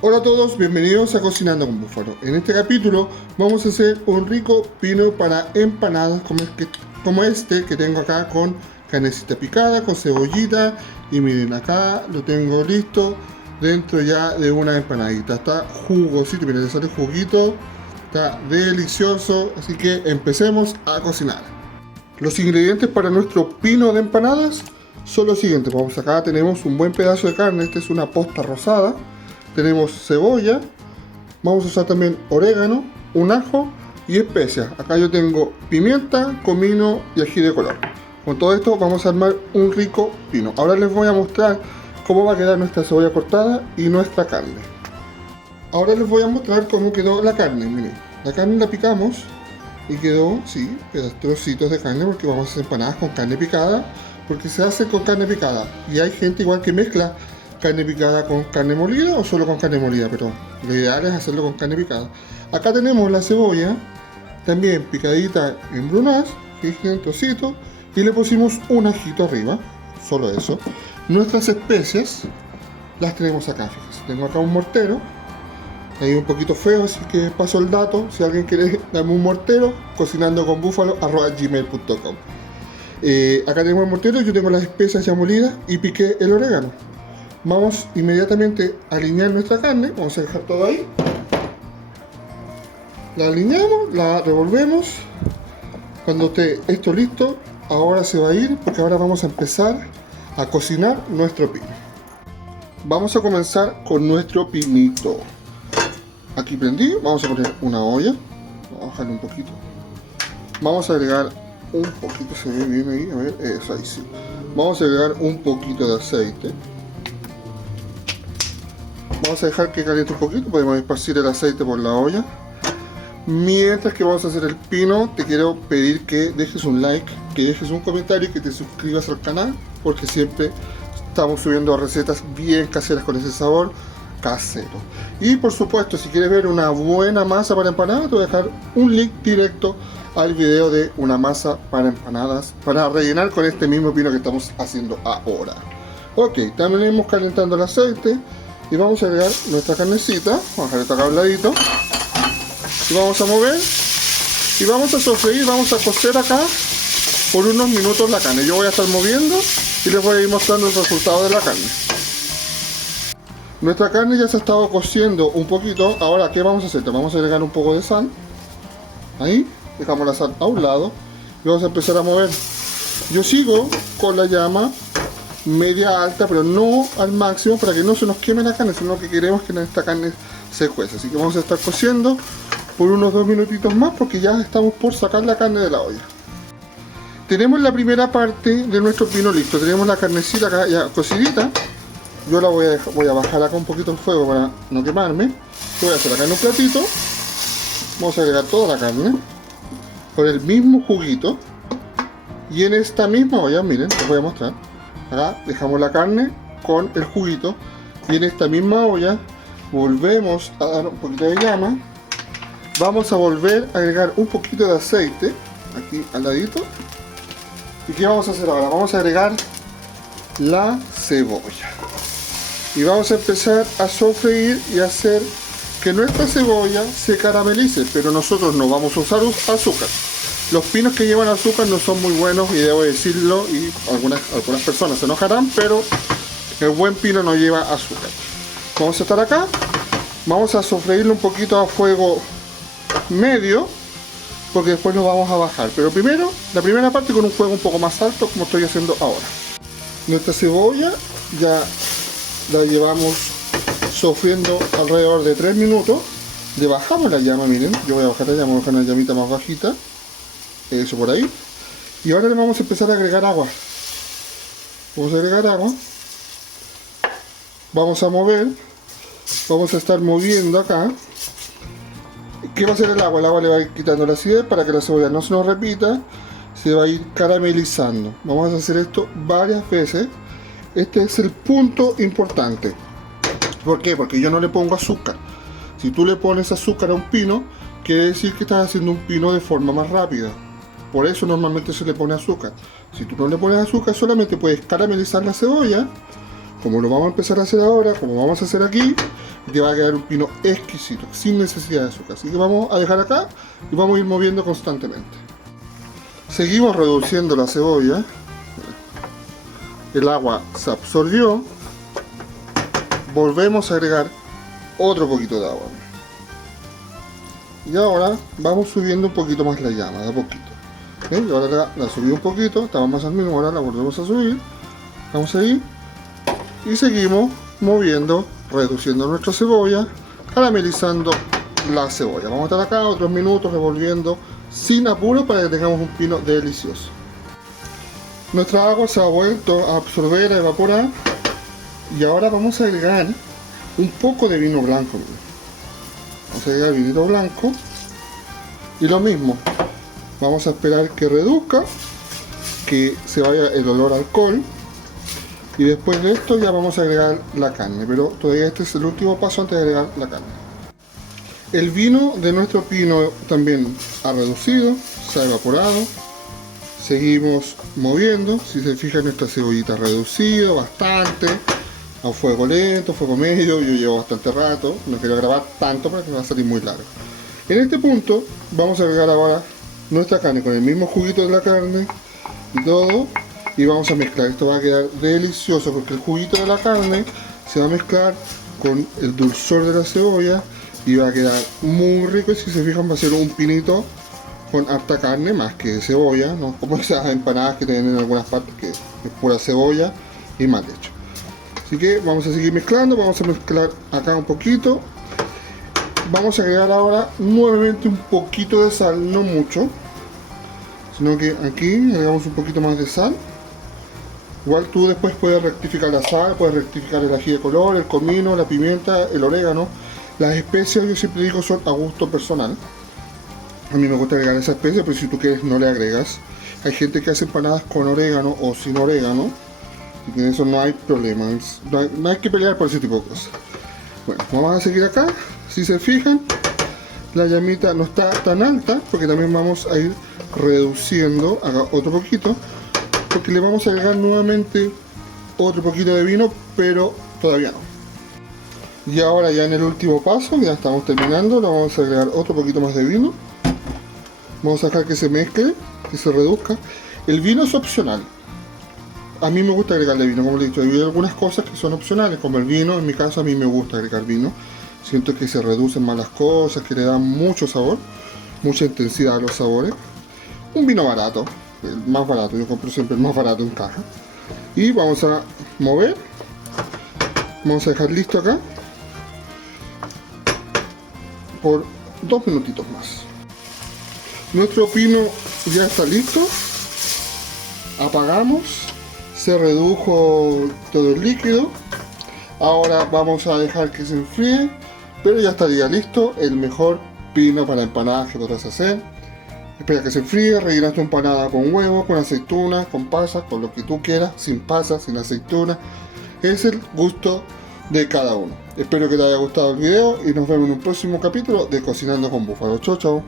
Hola a todos, bienvenidos a Cocinando con Búfalo. En este capítulo vamos a hacer un rico pino para empanadas como este que tengo acá, con carnecita picada, con cebollita, y miren, acá lo tengo listo dentro ya de una empanadita. Está jugosito, miren, le sale juguito, está delicioso, así que empecemos a cocinar. Los ingredientes para nuestro pino de empanadas son los siguientes. Vamos, acá tenemos un buen pedazo de carne, esta es una posta rosada. Tenemos cebolla, vamos a usar también orégano, un ajo y especias. Acá yo tengo pimienta, comino y ají de color. Con todo esto vamos a armar un rico pino. Ahora les voy a mostrar cómo va a quedar nuestra cebolla cortada y nuestra carne. Ahora les voy a mostrar cómo quedó la carne. Miren, la carne la picamos y quedó, sí, trocitos de carne, porque vamos a hacer empanadas con carne picada, porque se hace con carne picada. Y hay gente igual que mezcla carne picada con carne molida o solo con carne molida, pero lo ideal es hacerlo con carne picada. Acá tenemos la cebolla también picadita en brunas, en trocitos, y le pusimos un ajito arriba, solo eso. Nuestras especias las tenemos acá, fíjense. Tengo acá un mortero, ahí un poquito feo, así que paso el dato. Si alguien quiere darme un mortero, cocinandoconbúfalo@gmail.com. Acá tenemos el mortero, yo tengo las especias ya molidas y piqué el orégano. Vamos inmediatamente a alinear nuestra carne. Vamos a dejar todo ahí. La alineamos, la revolvemos. Cuando esté esto listo, ahora se va a ir, porque ahora vamos a empezar a cocinar nuestro pino. Vamos a comenzar con nuestro pinito. Aquí prendí, vamos a poner una olla. Vamos a bajarle un poquito. Vamos a agregar un poquito, se ve bien ahí, a ver, eso ahí sí. Vamos a agregar un poquito de aceite. Vamos a dejar que caliente un poquito, podemos esparcir el aceite por la olla. Mientras que vamos a hacer el pino, te quiero pedir que dejes un like, que dejes un comentario y que te suscribas al canal, porque siempre estamos subiendo recetas bien caseras con ese sabor casero. Y por supuesto, si quieres ver una buena masa para empanadas, te voy a dejar un link directo al video de una masa para empanadas, para rellenar con este mismo pino que estamos haciendo ahora. Ok, también iremos calentando el aceite. Y vamos a agregar nuestra carnecita, vamos a dejar esto acá a un ladito, y vamos a mover, y vamos a sofreír, vamos a cocer acá por unos minutos la carne. Yo voy a estar moviendo y les voy a ir mostrando el resultado de la carne. Nuestra carne ya se ha estado cociendo un poquito. Ahora, ¿qué vamos a hacer? Vamos a agregar un poco de sal, ahí, dejamos la sal a un lado, y vamos a empezar a mover. Yo sigo con la llama media alta, pero no al máximo, para que no se nos queme la carne, sino que queremos que esta carne se cueza. Así que vamos a estar cociendo por unos 2 minutitos más, porque ya estamos por sacar la carne de la olla. Tenemos la primera parte de nuestro pino listo. Tenemos la carnecita acá ya cocidita. Yo la voy a bajar acá un poquito el fuego para no quemarme. Voy a hacer acá en un platito. Vamos a agregar toda la carne con el mismo juguito, y en esta misma olla, miren, les voy a mostrar. Acá dejamos la carne con el juguito, y en esta misma olla volvemos a dar un poquito de llama. Vamos a volver a agregar un poquito de aceite aquí al ladito. ¿Y qué vamos a hacer ahora? Vamos a agregar la cebolla y vamos a empezar a sofreír y hacer que nuestra cebolla se caramelice, pero nosotros no vamos a usar azúcar. Los pinos que llevan azúcar no son muy buenos, y debo decirlo, y algunas personas se enojarán, pero el buen pino no lleva azúcar. Vamos a estar acá, vamos a sofreírlo un poquito a fuego medio, porque después lo vamos a bajar. Pero primero, la primera parte con un fuego un poco más alto, como estoy haciendo ahora. Nuestra cebolla ya la llevamos sofriendo alrededor de 3 minutos. Le bajamos la llama, miren, yo voy a bajar la llama, voy a dejar una llamita más bajita. Eso por ahí. Y ahora le vamos a empezar a agregar agua. Vamos a agregar agua. Vamos a mover. Vamos a estar moviendo acá. ¿Qué va a hacer el agua? El agua le va a ir quitando la acidez para que la cebolla no se nos repita. Se va a ir caramelizando. Vamos a hacer esto varias veces. Este es el punto importante. ¿Por qué? Porque yo no le pongo azúcar. Si tú le pones azúcar a un pino, quiere decir que estás haciendo un pino de forma más rápida. Por eso normalmente se le pone azúcar. Si tú no le pones azúcar, solamente puedes caramelizar la cebolla, como lo vamos a empezar a hacer ahora, como vamos a hacer aquí. y te va a quedar un pino exquisito, sin necesidad de azúcar. Así que vamos a dejar acá y vamos a ir moviendo constantemente. Seguimos reduciendo la cebolla. El agua se absorbió. Volvemos a agregar otro poquito de agua. Y ahora vamos subiendo un poquito más la llama, de a poquito. ¿Ven? Y ahora la subí un poquito, estamos más al mismo, ahora la volvemos a subir. Vamos ahí. Y seguimos moviendo, reduciendo nuestra cebolla, caramelizando la cebolla. Vamos a estar acá otros minutos revolviendo sin apuro para que tengamos un pino delicioso. Nuestra agua se ha vuelto a absorber, a evaporar. Y ahora vamos a agregar un poco de vino blanco. Vamos a agregar vinito blanco. Y lo mismo. Vamos a esperar que reduzca, que se vaya el olor a alcohol. Y después de esto ya vamos a agregar la carne. Pero todavía este es el último paso antes de agregar la carne. El vino de nuestro pino también ha reducido, se ha evaporado. Seguimos moviendo. Si se fijan, nuestra cebollita ha reducido bastante. A fuego lento, fuego medio. Yo llevo bastante rato. No quiero grabar tanto para que me va a salir muy largo. En este punto vamos a agregar ahora nuestra carne con el mismo juguito de la carne y todo. Y vamos a mezclar. Esto va a quedar delicioso porque el juguito de la carne se va a mezclar con el dulzor de la cebolla. Y va a quedar muy rico. Y si se fijan, va a ser un pinito con harta carne más que cebolla, no como esas empanadas que tienen en algunas partes que es pura cebolla y mal hecho. Así que vamos a seguir mezclando, vamos a mezclar acá un poquito. Vamos a agregar ahora nuevamente un poquito de sal, no mucho, sino que aquí agregamos un poquito más de sal. Igual tú después puedes rectificar la sal, puedes rectificar el ají de color, el comino, la pimienta, el orégano. Las especias, yo siempre digo, son a gusto personal. A mí me gusta agregar esa especia, pero si tú quieres no le agregas. Hay gente que hace empanadas con orégano o sin orégano. Y en eso no hay problemas. No hay que pelear por ese tipo de cosas. Bueno, vamos a seguir acá. Si se fijan, la llamita no está tan alta porque también vamos a ir reduciendo acá otro poquito. Porque le vamos a agregar nuevamente otro poquito de vino, pero todavía no. Y ahora ya en el último paso, ya estamos terminando, le vamos a agregar otro poquito más de vino. Vamos a dejar que se mezcle, que se reduzca. El vino es opcional. A mí me gusta agregarle vino, como le he dicho. Hay algunas cosas que son opcionales, como el vino. En mi caso a mí me gusta agregar vino. Siento que se reducen más las cosas, que le dan mucho sabor, mucha intensidad a los sabores. Un vino barato, el más barato. Yo compro siempre el más barato en caja. Y vamos a mover. Vamos a dejar listo acá por 2 minutitos más. Nuestro pino ya está listo. Apagamos. Se redujo todo el líquido. Ahora vamos a dejar que se enfríe. Pero ya estaría listo el mejor pino para empanadas que podrás hacer. Espera que se enfríe. Rellenas tu empanada con huevo, con aceituna, con pasas, con lo que tú quieras. Sin pasas, sin aceituna. Es el gusto de cada uno. Espero que te haya gustado el video y nos vemos en un próximo capítulo de Cocinando con Búfalo. Chau, chau.